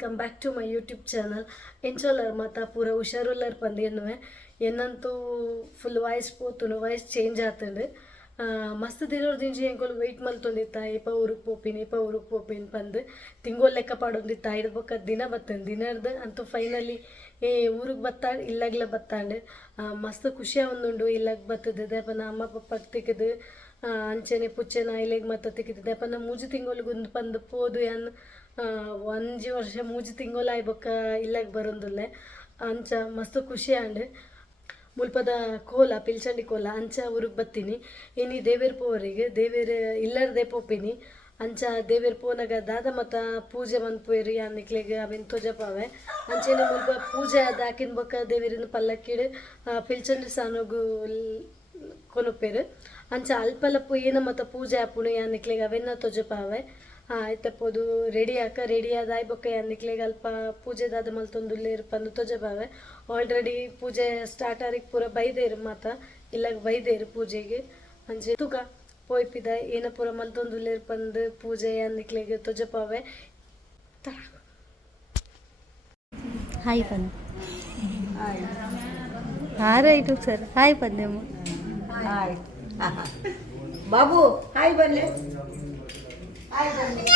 Welcome back to my YouTube channel ఎంచోలర్ మాతా పూర హుషారుల్లర్ పంది ఎన్నుವೆ ಎನ್ನಂತೂ ಫುಲ್ ವಾಯ್ಸ್ ಪೋತುನು ವಾಯ್ಸ್ ಚೇಂಜ್ ಆತಂಡು ಮಸ್ತ್ ದಿನೋರ್ ದಿಂಜಿ ಎಂಕೊಲು ವೆಯ್ಟ್ ಮಲ್ತೊಂದಿತ್ತ ಏಪ ಊರಿಗೆ ಪೋಪಿನ್ ಪಂದು ತಿಂಗೋಲ್ ಲೆಕ್ಕ ಪಾಡೊಂದಿತ್ತ ಐದು ಬೊಕ್ಕ ದಿನ ಬತ್ತಂಡು ದಿನರ್ದು ಅಂತೂ ಫೈನಲಿ ಊರಿಗೆ ಬತ್ತಾಂಡು ಇಲ್ಲಾಗ್ಲ ಬತ್ತಾಂಡು ಮಸ್ತ್ ಖುಷಿ ಒಂದುಂಡು ಇಲ್ಲಾಗ ಬತ್ತದ ದೇಪನ ಅಮ್ಮ ಪಪ್ಪಗೆ ತಿಕ್ಕದು ಅಂಚೆನೆ ಪುಚ್ಚೆನ ಇಲೆಗ್ ಮತ್ತ ತಿಕ್ಕಿದ್ದು ದೇಪನ ಮೂಜಿ ತಿಂಗೋಲಿಗೊಂದು ಪಂದು ಪೋದು ಅನ್ ಒಂಜಿ ವರ್ಷ ಮೂಜಿ ತಿಂಗೋಲಾಯ್ ಬೊಕ್ಕ ಇಲ್ಲಾಗ ಬರೋಂದುಲ್ಲೆ ಅಂಚ ಮಸ್ತ್ ಖುಷಿ ಆಂಡು ಮುಲ್ಪದ ಕೋಲ ಪಿಲ್ಚಂಡಿ ಕೋಲ ಅಂಚ ಊರಿಗೆ ಬತ್ತೀನಿ ಇನಿ ದೇವೇರ್ ಪೋವರಿಗೆ ದೇವೇರ್ ಇಲ್ಲರದೇ ಪೋಪಿನಿ ಅಂಚ ದೇವೇರ್ ಪೋನಾಗ ದಾದ ಮತ್ತ ಪೂಜೆ ಮನ್ಪೋಯ್ರಿ ಅನ್ನಿಕ್ಲೆಗೆ ಅವೇನು ತೊಜಪಾವೆ ಅಂಚೆನೆ ಮುಲ್ಪ ಪೂಜೆ ಅದು ಹಾಕಿನ ಬೊಕ್ಕ ದೇವೇರಿನ ಪಲ್ಲಕ್ಕಿಡು ಪಿಲ್ಚಂಡಿ ಸಾನೋಗು ಕೊನುಪೇರು ಅಂಚ ಅಲ್ಪಲಪ್ಪು ಏನ ಮತ್ತು ಪೂಜೆ ಆಪುಣು ಅನ್ನಿಕ್ಲೆಗೆ ಅವೆನ್ನ ತೊಜಪಾವೆ ಆಯ್ತಪ್ಪದು ರೆಡಿ ಆದ ಆಯ್ಬೊಕ್ಕ ಅನ್ನಿಕ್ಲೆಗೆ ಅಲ್ಪ ಪೂಜೆದಾದ ಮಲ್ತೊಂದುಲ್ಲೆ ಇರ್ಪಂದು ತೊಜಪಾವೆ ಆಲ್ರೆಡಿ ಪೂಜೆ ಸ್ಟಾರ್ಟ್ ಆರಿಗೆ ಪೂರ ಬೈದೇರು ಮಾತ ಇಲ್ಲಾಗ ಬೈದೇರು ಪೂಜೆಗೆ ಅಂಚೆ ತೂಕ ಪೋಯ್ಪಿದ ಏನ ಪೂರ ಮಲ್ತೊಂದುಲ್ಲೆ ಇರ್ಪಂದು ಪೂಜೆ ಅನ್ನಿಕ್ಲೆಗೆ ತೊಜಪಾವೆ ಹಾಯ್ ಪಂದ್ ಹಾರೈಟು ಸರ್ ಹಾಯ್ ಪಂದೆಮ್ಮ ಹಾಯ್ ಬಾಬು ಹಾಯ್ ಬನ್ನಿ ಹಾಯ್ ಬನ್ನಿ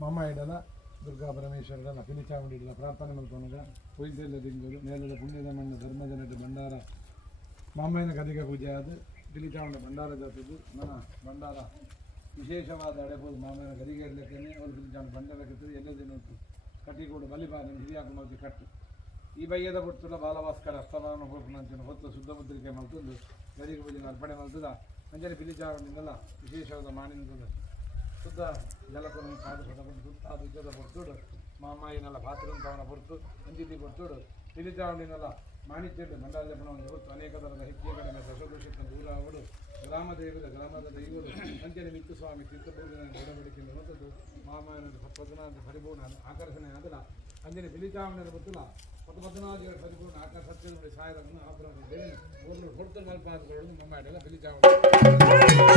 ಮಮ್ಮ ಇಡಲ ದುರ್ಗಾ ಪರಮೇಶ್ವರರ ಪಿಲಿಚಾಮುಂಡಿ ಇಡಲ ಪ್ರಾರ್ಥನೆ ಮಲ್ಪನಗ ಪೊಯ್ದೆಲ್ಲ ದಿಂಗುಲು ನೇಲದ ಪುಣ್ಯದ ಮಣ್ಣ ಧರ್ಮದ ನಡು ಭಂಡಾರ ಮಾಮಯ್ಯನ ಗದಿಗೆ ಪೂಜೆ ಆದ ಪಿಲಿಚಾಮುಂಡ ಭಂಡಾರ ಜಾತದ್ದು ನನ್ನ ಭಂಡಾರ ವಿಶೇಷವಾದ ಅಡೆಬೋದು ಮಾಮಯ್ಯನ ಗದಿಗೆ ಇರಲಿಕ್ಕೆ ಅವ್ರು ಪಿಲಿಚಾಮುಂಡ ಭಂಡಾರ ಕಟ್ಟಿದ್ದು ಎಲ್ಲದೇ ನೋಡ್ತು ಕಟ್ಟಿಕೊಂಡು ಬಲಿಪಾನ ಹಿರಿಯಾಕ ಮಲ್ತಿ ಕಟ್ಟು ಈ ಬಯ್ಯದ ಬಿಡ್ತಲ್ಲ ಬಾಲಭಾಸ್ಕರ ಅಸ್ತಮಾನ ಹೋಗ್ನಂಚಿನ ಹೊತ್ತು ಶುದ್ಧ ಮುದ್ರಿಕೆ ಮಲ್ತಂದು ಗದಿಗೆ ಪೂಜೆ ಅರ್ಪಣೆ ಮಲ್ತದ ಅಂಜನೆ ಪಿಲಿಚಾಮುಂಡಿನೆಲ್ಲ ವಿಶೇಷವಾದ ಮಾನಿಂದ ಶುದ್ಧ ಜಲಕವನ್ನು ಕಾಡು ಸೊಡಬಂದು ಸುತ್ತ ದುಃಖದ ಹೊರತುಡು ಮಾಮಾಯಿನೆಲ್ಲ ಪಾತ್ರವಂತವನ ಹೊರತು ಅಂಜಿತಿ ಹೊರತುಡು ಪಿಲಿಚಾವಣಿನೆಲ್ಲ ಮಾಣಿತ್ಯದ ಮಂಡಲ ಜಪಣವನ್ನು ಹೊರತು ಅನೇಕ ಥರದ ಹೆಚ್ಚಿನ ಕಡಿಮೆ ದಶದೋಷಕ್ಕೆ ದೂರ ಅವಡು ಗ್ರಾಮದ ದೈವರು ಅಂಜನೆ ಮಿತ್ತು ಸ್ವಾಮಿ ತೀರ್ಥಪೂರ್ಣ ಒಡಂಬಡಿಕೆಯನ್ನು ಹೊರತದ್ದು ಮಾಮಾಯನ ಪದ್ಮನಾಥ ಪರಿಪೂರ್ಣ ಆಕರ್ಷಣೆ ಆದಲ ಅಂಜನೆ ಪಿಲಿಚಾವಣಿಯ ಗೊತ್ತಿಲ್ಲ ಪದ್ಮನಾಥಿಗಳ ಪರಿಪೂರ್ಣ ಆಕರ್ಷ ಸತ್ಯದ ಸಾಯರನ್ನು ಆಪರೇಷನ್ ಊರ್ಲು ಹೊರತು ಮಲ್ಪಾದಗಳನ್ನು ನಮ್ಮ ಇಡೆಲ್ಲ ಪಿಲಿಚಾವಣಿ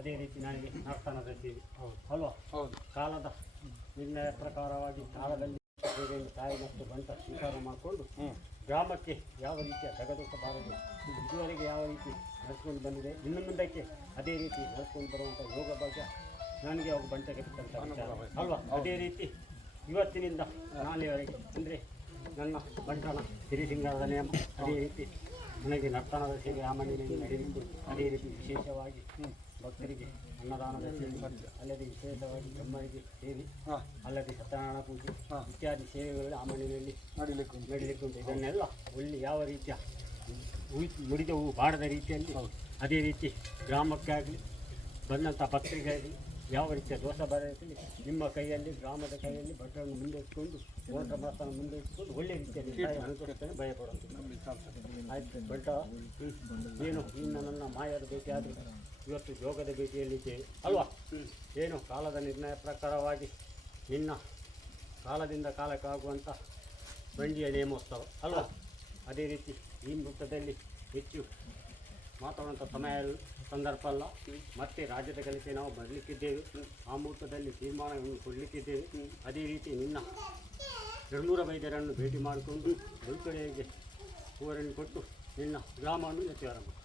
ಅದೇ ರೀತಿ ನನಗೆ ನರ್ತನದ ಸೇವೆ ಅಲ್ವಾ. ಕಾಲದ ನಿರ್ಣಯ ಪ್ರಕಾರವಾಗಿ ಕಾಲದಲ್ಲಿ ತಾಯಿ ಮತ್ತು ಬಂಟ ಸ್ವೀಕಾರ ಮಾಡಿಕೊಂಡು ಗ್ರಾಮಕ್ಕೆ ಯಾವ ರೀತಿಯ ತೆಗೆದುಕೋಬಾರದು, ಇದುವರೆಗೆ ಯಾವ ರೀತಿ ನಡೆಸ್ಕೊಂಡು ಬಂದಿದೆ, ಇನ್ನು ಮುಂದಕ್ಕೆ ಅದೇ ರೀತಿ ನಡೆಸ್ಕೊಂಡು ಬರುವಂಥ ಯೋಗ ಭಾಗ್ಯ ನನಗೆ ಅವು ಬಂಟಕ್ಕೆ ಬಿಟ್ಟಂಥ ವಿಚಾರ ಅಲ್ವಾ. ಅದೇ ರೀತಿ ಇವತ್ತಿನಿಂದ ನಾಳೆವರೆಗೆ ಅಂದರೆ ನನ್ನ ಬಂಟನ ಸಿರಿಸಿಂಗಾರದ ನಿಯಮ ಅದೇ ರೀತಿ ನನಗೆ ನರ್ತನದ ಸೇವೆ ಆ ಮನೆಯಲ್ಲಿ ನಡೆಯಲಿದ್ದು, ಅದೇ ರೀತಿ ವಿಶೇಷವಾಗಿ ಭಕ್ತರಿಗೆ ಅನ್ನದಾನದ ಸೇವೆ, ಅಲ್ಲದೆ ವಿಶೇಷವಾಗಿ ಬ್ರಹ್ಮರಿಗೆ ಸೇವೆ, ಅಲ್ಲದೆ ಸತ್ಯನಾರಾಯಣ ಪೂಜೆ ಇತ್ಯಾದಿ ಸೇವೆಗಳು ಆ ಮನೆಯಲ್ಲಿ ನಡೀಲಿಕ್ಕೆ ಉಂಟು. ಇದನ್ನೆಲ್ಲ ಒಳ್ಳೆ ಯಾವ ರೀತಿಯ ಮುಡಿದ ಹೂವು ಬಾಡದ ರೀತಿಯಲ್ಲಿ ಅದೇ ರೀತಿ ಗ್ರಾಮಕ್ಕಾಗಲಿ ಬಂದಂಥ ಭಕ್ತರಿಗಾಗಲಿ ಯಾವ ರೀತಿಯ ದೋಷ ಬರಲಿ ನಿಮ್ಮ ಕೈಯಲ್ಲಿ ಗ್ರಾಮದ ಕೈಯಲ್ಲಿ ಭಟ್ರನ್ನು ಮುಂದೆ ಇಟ್ಕೊಂಡು ಮೋಟ ಮಾತನ್ನು ಮುಂದೆ ಇಟ್ಕೊಂಡು ಒಳ್ಳೆ ರೀತಿಯಲ್ಲಿ ಅನುಕರಿಸ್ತೇನೆ, ಭಯಪಡುವಂತೆ ಆಯ್ತು. ಭಟ್ಟ ಏನು ಇನ್ನು ನನ್ನ ಮಾಯದ ಭೇಟಿ ಆದರೆ ಇವತ್ತು ಯೋಗದ ಭೇಟಿಯಲ್ಲಿದ್ದೇವೆ ಅಲ್ವಾ. ಏನು ಕಾಲದ ನಿರ್ಣಯ ಪ್ರಕಾರವಾಗಿ ನಿನ್ನ ಕಾಲದಿಂದ ಕಾಲಕ್ಕಾಗುವಂಥ ಬಂಡಿಯ ನೇಮೋತ್ಸವ ಅಲ್ವಾ. ಅದೇ ರೀತಿ ಈ ಮುಹೂರ್ತದಲ್ಲಿ ಹೆಚ್ಚು ಮಾತಾಡುವಂಥ ಸಮಯ ಸಂದರ್ಭ ಅಲ್ಲ. ಮತ್ತೆ ರಾಜ್ಯದ ಕೆಲಸ ನಾವು ಬರಲಿಕ್ಕಿದ್ದೇವೆ, ಆ ಮುಹೂರ್ತದಲ್ಲಿ ತೀರ್ಮಾನವನ್ನು ಕೊಡಲಿಕ್ಕಿದ್ದೇವೆ. ಅದೇ ರೀತಿ ನಿನ್ನ 200 ವೈದ್ಯರನ್ನು ಭೇಟಿ ಮಾಡಿಕೊಂಡು ಉಳ್ಕಡೆಗೆ ಹೂವರನ್ನು ಕೊಟ್ಟು ನಿನ್ನ ಗ್ರಾಮವನ್ನು ಎತ್ತಿವಾರ ಮಾಡಿ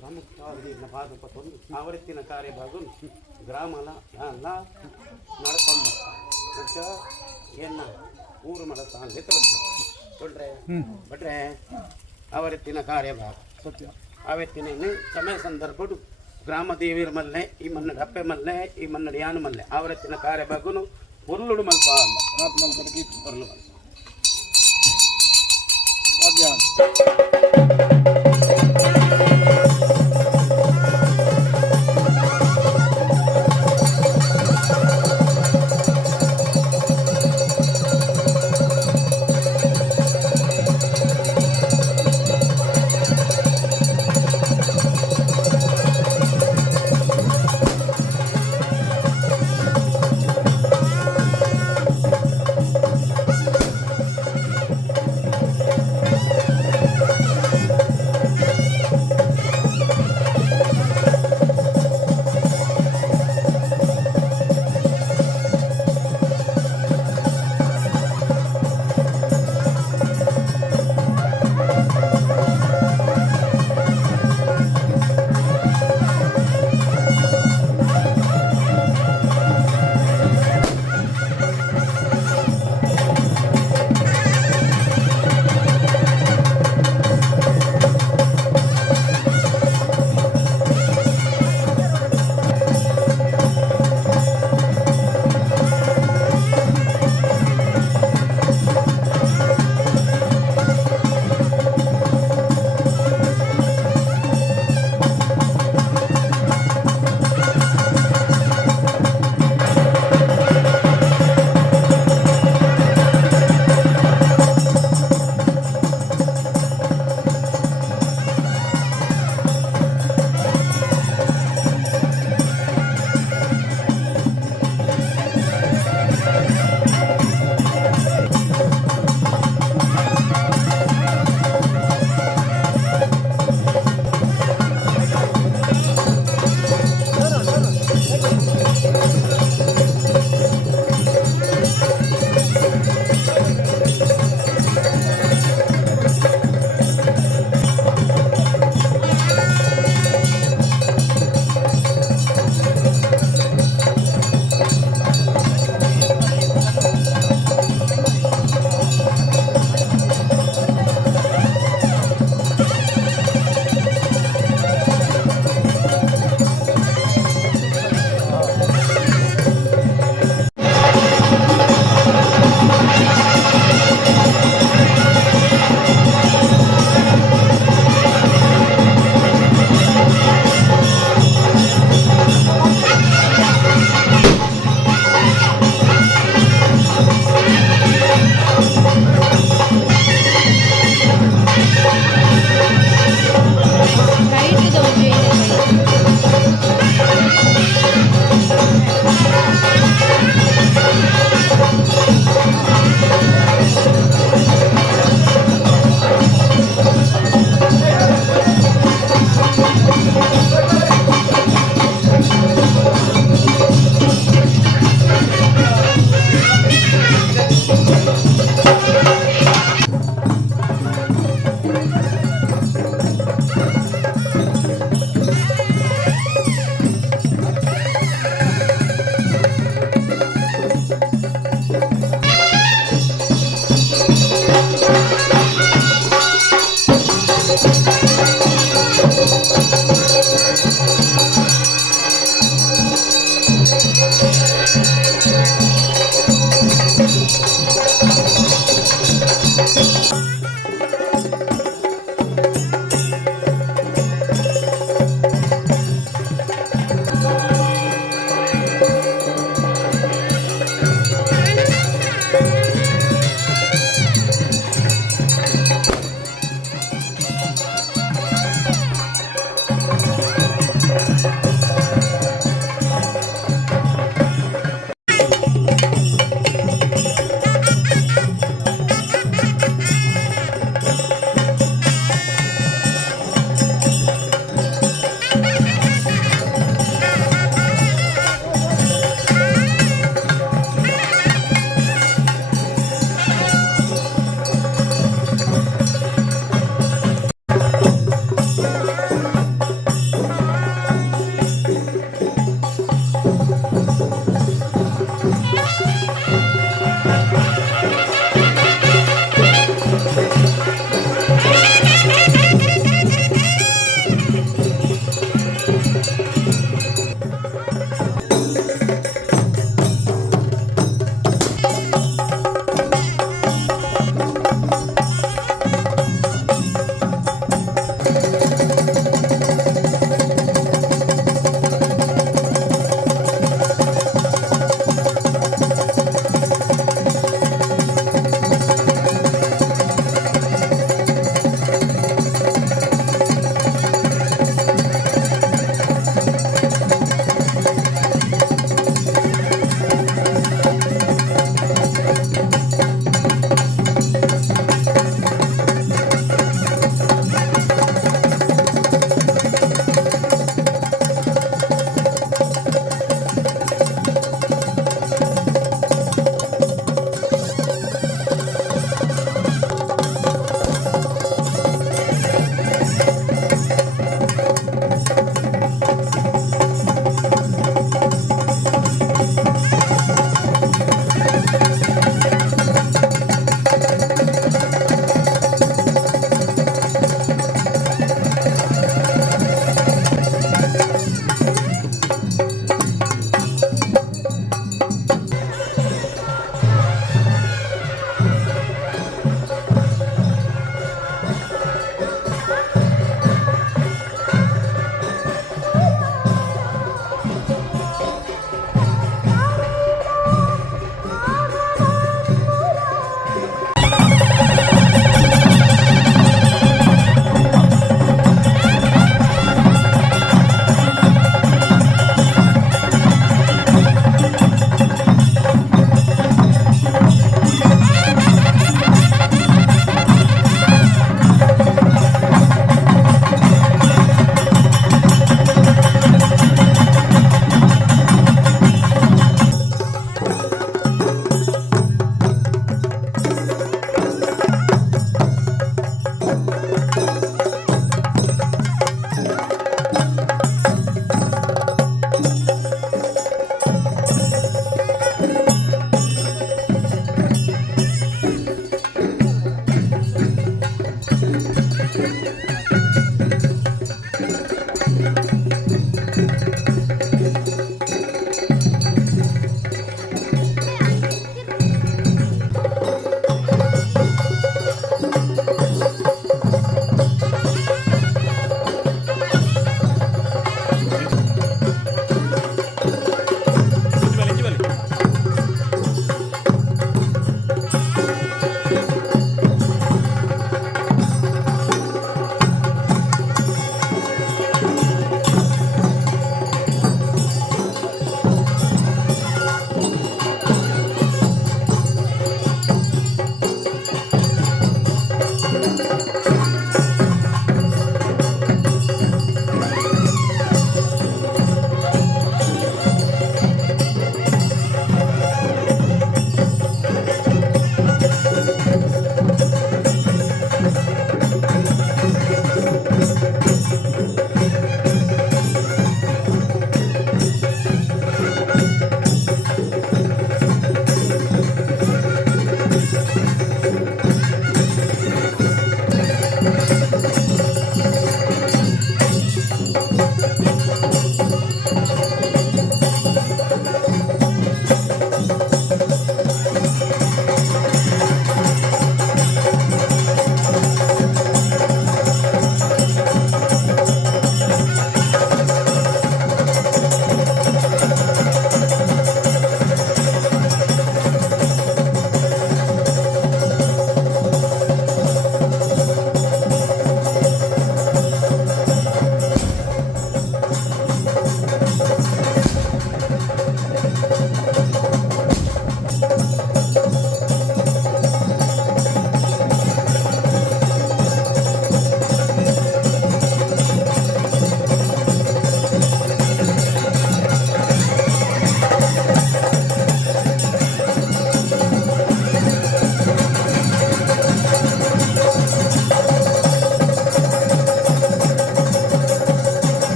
ಪ್ರಾಮುಖ್ಯವಾಗಿ ಭಾಗಪಟ್ಟೊಂದು ಆವತ್ತಿನ ಕಾರ್ಯಭಾಗ ಗ್ರಾಮನ ಎಲ್ಲ ನಡ್ಕೊಂಡು ಬರ್ತಾ ಏನ ಊರು ಮಾಡತ್ತ ಕೊಡ್ರೆ ಬಟ್ರೆ ಆವತ್ತಿನ ಕಾರ್ಯಭಾಗ ಸತ್ಯ ಆವತ್ತಿನ ಸಮಯ ಸಂದರ್ಭಡು ಗ್ರಾಮ ದೇವಿಯರ ಮಲ್ಲೆ ಈ ಮನ್ನ ಡಪ್ಪೆ ಮಲ್ಲೆ ಈ ಮನ್ನ ಯಾನು ಮಲ್ಲೆ ಆವತ್ತಿನ ಕಾರ್ಯಭಾಗನು ಪೊರ್ಲುಡು ಮಲ್ಪ ಪೊರ್ಲು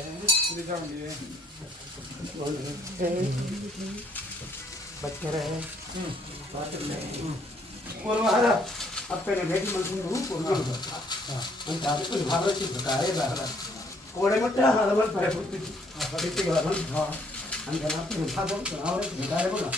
ತಿಳಿ ಬಚ್ಚರೆ ಒಂದು ವಾರ ಅಪ್ಪನೇ ಭೇಟಿ ಮಾಡ್ಕೊಂಡು ಕೊಡ್ಬೋದು ಅಂತ ಅದಕ್ಕೆ ಭಾರತಿದ್ದು ಕಾಯೇ ಬಾರ ಕೋಡೆ ಮಟ್ಟ ಹದ ಮಾಡಿ ಭಯ ಕೊಡ್ತಿದ್ವಿ ವ್ಯಕ್ತಿಗಳ ಅಂತ ನಾವು ಕಾರ್ಯಗಳು